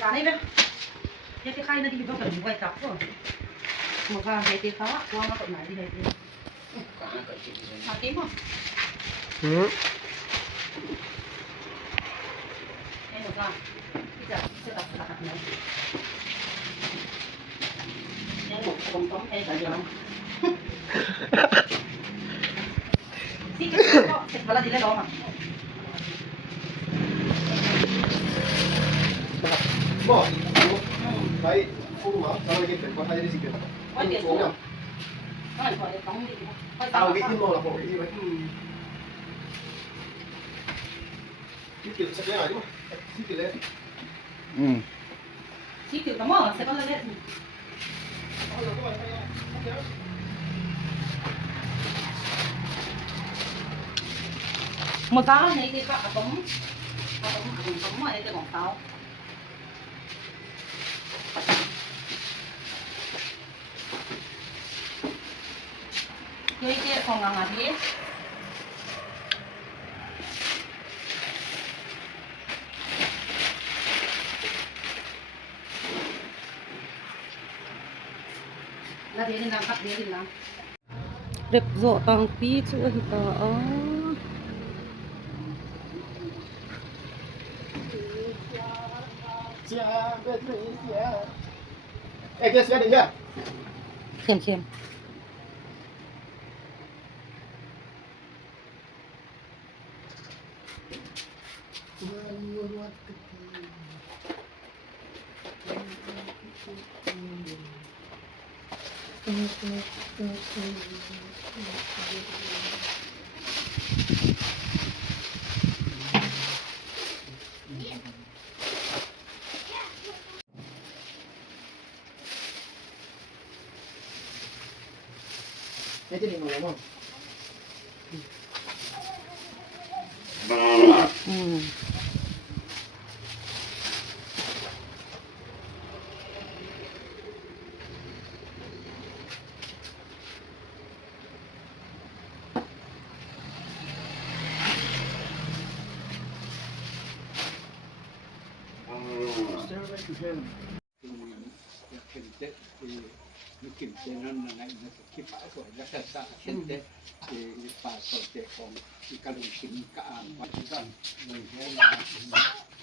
cả đây bên cái khai nó đi bao cần quay cặp rồi một cái hay tiền khó qua nó còn lại đi hay tiền mà tím không em được không bây giờ sẽ tập này em một con tóm em phải không xin cái đó sẽ vào là gì đấy đó mà bỏ đấy không mở sau này cái có hay đi gì kìa quay tiền xuống nào nó phải khỏi tóm đi tao cái kim mô là bộ cái gì vậy cái kiểu sẽ cái này đúng không cái kiểu đấy chỉ kiểu tóm ở sẽ có lên một táo này thì các tóm ở đây cái một táo cái phòng nào mà thế là thế nên làm cắt thế thì làm được rộ bằng pi chữ thì có ê kia xe đi nhá khiêm khiêm cái gì mà đúng không Mungkin dengan naik kita tu ada kata kita pas soal kong ikan mungkin kaan pastikan mungkin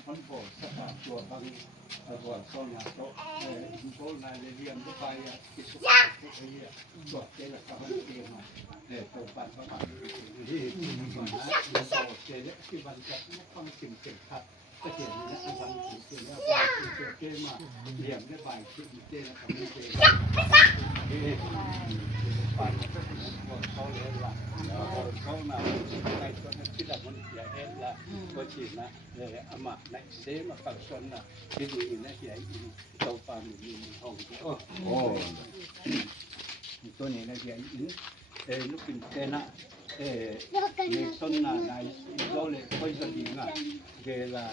มันพอสักตัวบางตัวส่วนนั้นตัวตัวนั้นเรียนก็ไปที่สุดที่ตัวเจ้าก็มันเองมาตัวปันก็มาที่มันนะตัวเจ้าที่บันจัดไม่ต้องสิ่งเกิดครับก็เห็นนะอันนั้นสิ่งเกิดแล้วตัวเจ้ามาเรียนได้ไปที่เจ้าทำให้เจ้าปันก็ตัวเขาเลยว่าเขาหนาในตัวนั้นที่เรามันใหญ่เอ็นละก็จีนะอามาในเซมาปักชนนะที่ดูนะใหญ่ตัวปันมีห้องโอ้ตัวนี้นะใหญ่ลูกเป็นเต้นะในต้นนาในเราเลยค่อยสนิทนะเวลา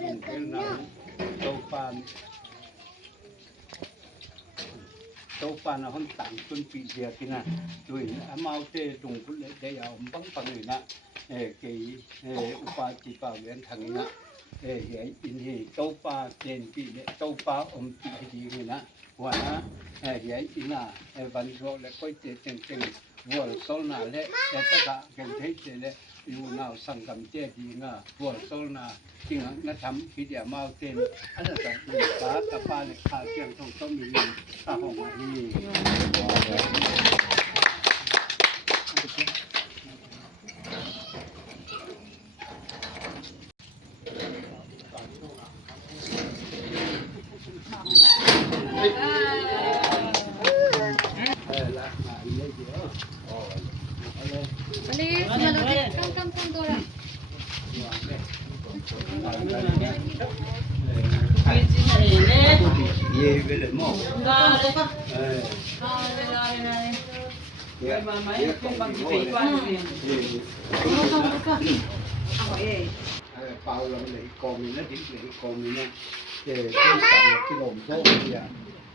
ถึงเวลาตัวปันตัวปานคนต่างคนปีเดียกินนะด้วยอามาเตตรงพุ่นเลยได้เอาบังปังเลยนะกี่อุปาจิปาเวียนทางนะเหี้ยอินที่ตัวปาเจนปีเนี่ยตัวปาอมปีดีเลยนะว่านะเหี้ยอินน่ะบันโซเลยค่อยเจเจงเจงวัวโซน่ะเลยแต่ถ้ากันเทเจเลยอยู่น่าสังกัมเจดีนะวัวโซน่ะจริงนะทำคิดอย่ามาเต้นอันนั้นก็คือปลากับปลาเนี่ยขาเชียงต้องมีข้าวหอมนี่về để mổ. Bao lần lấy con mình nó đi lấy con mình nè, để cái lồng số kia,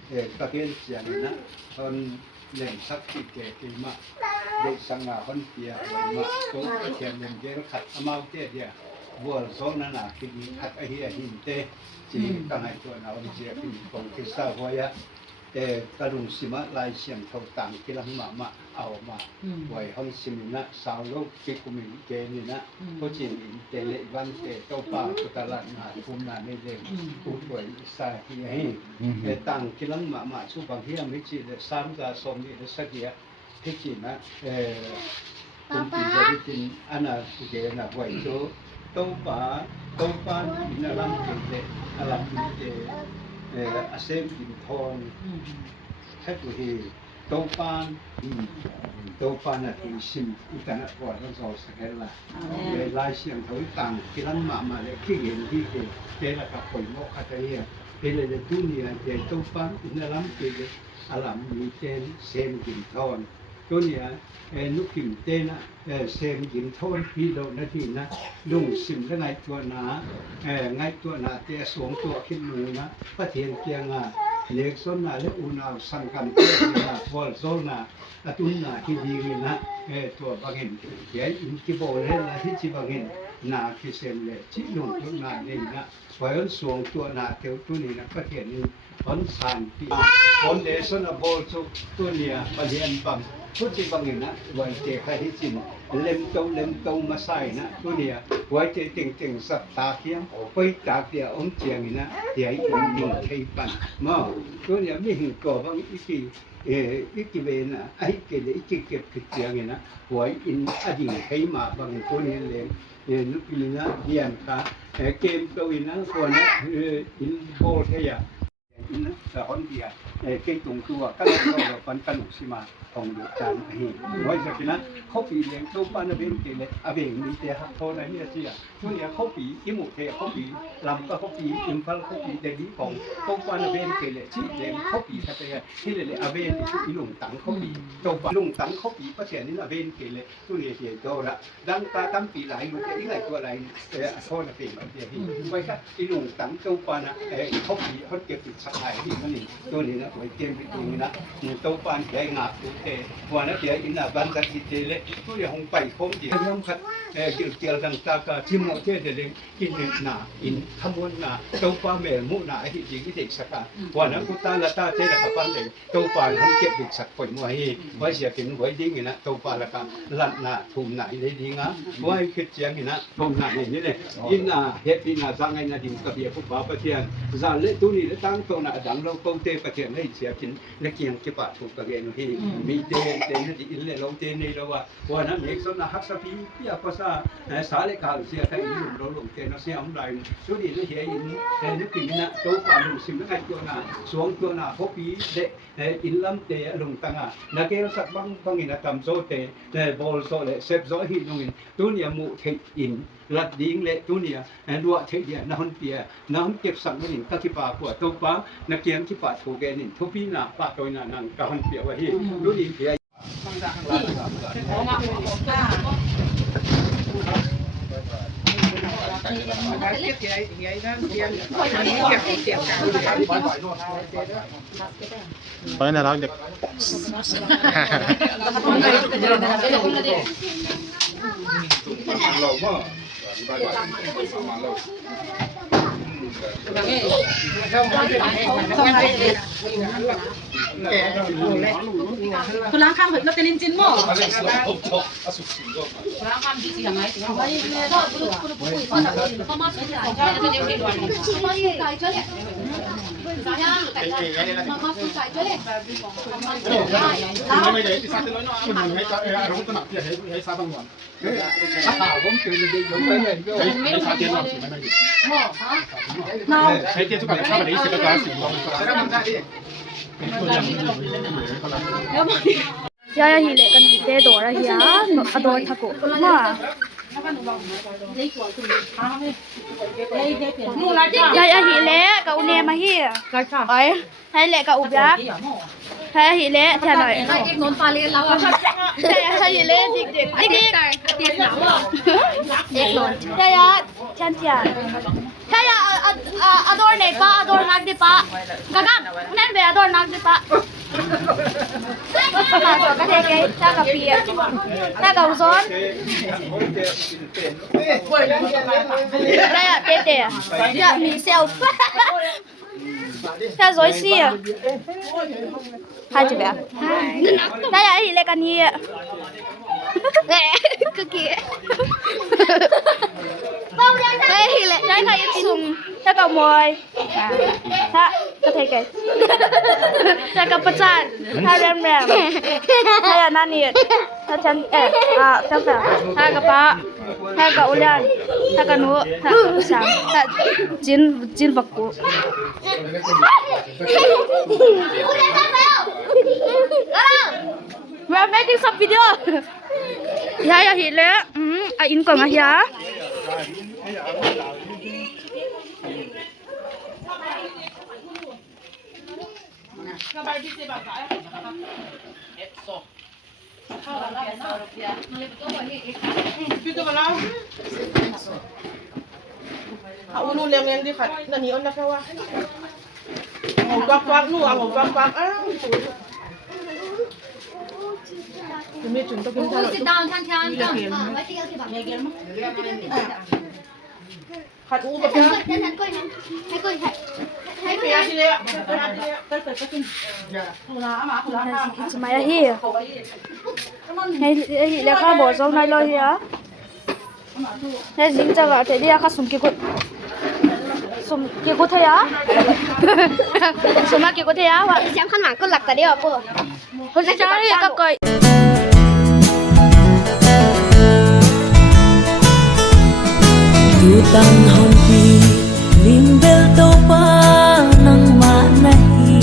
để các cái chuyện nè, hơn lên sắc cái mà để sang nào hơn kia mà số cái chuyện lên cái nó khát mau chết vậy, บัวสองนั่นน่ะกินทักไอ้เหี้ยหินเตจีตั้งให้ตัวเราเจียกินของกิสาหัวยะกระดุมสิมะลายเสียงเขาต่างกิลังมาเอามาไว้ห้องสิมินะสาวโลกกิกุมิเกนี่นะเขาจีนเตเลวันเตโตปาตุตลาดนาภูมินาในเรื่องผู้ป่วยสาเหตุต่างกิลังมาสุบางเฮียไม่จีนสามกาสมนี่สักเดียที่จีนนะคุณจีนจะได้จีนอันน่ะเกน่ะไว้โตปาอินาลัมเตอาลัมเตอาเซมกินทองแค่ตัวเองโตปานน่ะที่สิมอีกนะก่อนต้องสอนสักแค่ละลายเสียงเขาต่างที่นั่นมาเลยที่เห็นที่เจละกับคนโมกขัดเฮียเป็นเลยทุนเนี่ยเจโตปานอินาลัมเตอาลัมมีเตนเซมกินทองตัวเนี่ยนุกิมเตนะเซมกินทอนพี่เรานาทีนะลุงสิมและไงตัวนาไงตัวนาเตะสวงตัวขึ้นมือนะพระเทียนเกียงอ่ะเล็กส่วนนาและอุณาสังกันเตนะวอลโซนาตุนนาที่ดีนะตัวบางเห็นเดี๋ยวอินกิโบเลยนะที่จีบางเห็นนาคิเซมเลยที่ลุงตัวนาเนี่ยนะพอยันสวงตัวนาเทียวตัวนี้นะพระเทียนนี่ผลสันติผลเดชนะโบสุตัวเนี่ยประเดียนปั๊มทุกที่บางอย่างนะไว้เจใครที่จินเล็มโตมาใส่นะตัวเนี่ยไว้เจเก่งสับตาเทียมไปจากเดียวอมเจียงนะเดี๋ยวอีกหนึ่งใครปั่นมาตัวเนี่ยไม่เห็นก่อบางอีกเวนะไอ้เกลืออีกเก็บผิดเจียงนะไว้อินอดีตใครมาบางตัวเนี่ยเลยนุกินนะเดียนค่ะเกมตัวนะคนนะอินโบเทียอินนะแต่คนเดียเก่งตรงตัวก็เราปันกันหนุสิมาของดูจานเองไว้สักนะเขาปีเลี้ยงตัวบ้านเป็นเกล็ดอาเบงมีเดียโทนะเฮียเสียช่วงนี้เขาปีอิมุเทเขาปีลำก็เขาปีอิมฟัลเขาปีเดลีของตัวบ้านเป็นเกล็ดชี้เลี้ยงเขาปีทัศน์ที่เลยอาเบนที่ลุงตังเขาปีตัวบ้านลุงตังเขาปีประเทศนี้อาเบนเกล็ดช่วงนี้เสียโตละดังตาตั้มปีหลายลูกอีกหลายตัวหลายโทนะเป็นแบบนี้ไว้ครับที่ลุงตังตัวบ้านเขาปีเขาเก็บติดสักหลายที่มันนี่ตัวนี้นะไว้เกมไปตรงนี้นะตัวบ้านใหญ่งับวันนั้นเดี๋ยวอินน่ะบันทึกที่เจเล่ตัวอย่างไปคงเดี๋ยวน้ำขัดเกี่ยวกับต่างๆที่มอเตอร์เดี๋ยวกินหนาอินขมวนหนาตัวปลาเมลมุนาไอ้ที่จริงที่เด็กสักการวันนั้นกูตาละตาเจละกับปันเลยตัวปลาเขาเก็บเด็กสักคนมาให้ไว้เสียเป็นไว้ดิ้งนะตัวปลาละกันลัดหนาทุ่มหนาได้ดีงะไว้คิดเจียงนะทุ่มหนานี่เลยอินน่ะเฮ็ดอินน่ะสังไงนะดิ่งกับเบียผู้บ่าวประเทศจานเล่ตัวนี้ตั้งตัวน่ะดังเราโตเตประเทศให้เสียกินและเกี่ยงจะปะถูกกระเกณฑ์ที่มีเตนี่อินเล่เราเตนี่เราว่าวันนั้นเอกสนะฮักสปีพี่อาภาษาสาเลขาเสียใครอินเราลงเตนะเสียอำไรสุดที่เราเห็นนึกถึงนะตัวปลาลุงสิมนักตัวน่ะสวงตัวน่ะพบปีเดอินลำเตลุงตั้งอ่ะนักเกลสักบางอินทำโซเตบอลโซเลเซฟโซหินลงอินตัวเนี่ยมุเทอินลัดดิ้งเละตัวเนี่ยดัวเทเดียน้ำเปียน้ำเก็บสังนินตะที่ปากหัวตัวปลานักเกียงที่ปากถูกแกนินทุบีน่ะปากตัวน่ะนั่งกะหันเปียว่าฮีรู้ดีเปียPakai nalar dek. Kulang kam hoi lo tenin chin mo. Kulang kam di siang ai siang. Yaya hile kan te dora hiya ador thako ma Yaya hile ka une ma hi ai hai le ka ubyak hai hile thia noi Ek non pali law. Yaya hile dik dik Tis law. ek non Yaya chan tia Yaya ador nei pa ador nag di pa Gaga unen be ador nag di pa mà rồi cái thế cái ta gặp bìa ta cầu gión đây là tê tê dạ mì xèo ta dối xì à hai chị bé đây là gì lại cái gì cái kia đây thì lại đây là ít sùng ta cầu mồi ta có thể cái ta cầu bát chan ta rem rem ta là nani ta chan ta phải ta cầu ba ta cầu ulian ta cầu nu ta sang ta jin bạc cụ we're making some video ya hi le in ko nga ya Uno lang yan di kat nanion na kawa. Ang kwak nu ang kwak Kami chun to kim Who sit down, Tan Tian? kat u ba ka? Hãy Kaya sila. chị mày hi hay là khá bỏ trong này lo hi á hay dính cho vào thế đi khá sum kia cô thấy á sum kia cô thấy á hoặc xem khăn mảng con lật cả đi à cô. cô sẽ chơi các coi Tutang hompi limbel topa nang manahi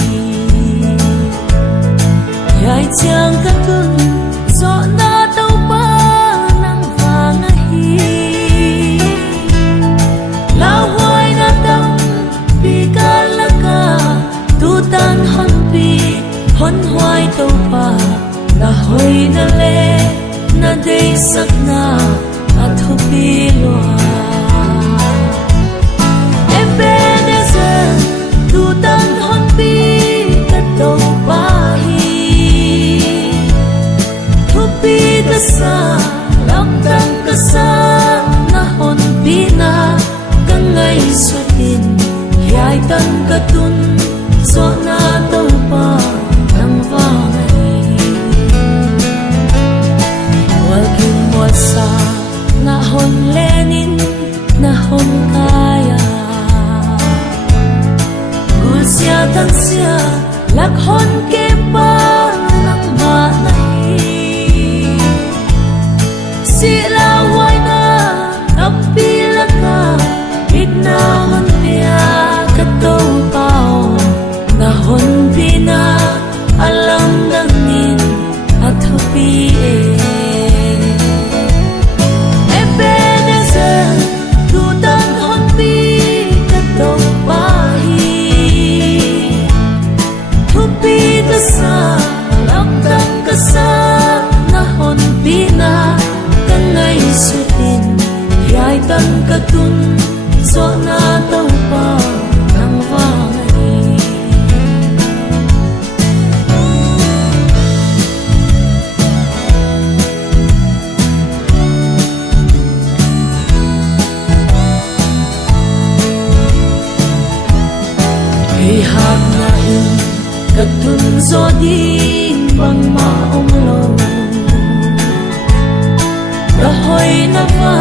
Yai chang katun so na topa nang vangahi Lawai na tang pikalaka Tutang hompi hon hoai topa Na hoi na le na day sakna at hupi loa Tutan hon pi kato pahi Thupi kasa Lakang kasa Na hon pi na Kangay sutin Hiyay tan katun So na tau pa Nang vangay Walking wasa Na hon lenin Na hon kaya Sia tan sia lak hon ke pa nang manai sila wai na apila ka itna hon pia kato pao na hon pina alam nangin at hupi Ebenezer tutan hon pi kato pahi Thupi kasa, lakang kasa Na hon pina, kangay sutin Hiyay tan katun, so na tau pa Nang vangay Ihap na katun so ding bang maong long Kahoy na pa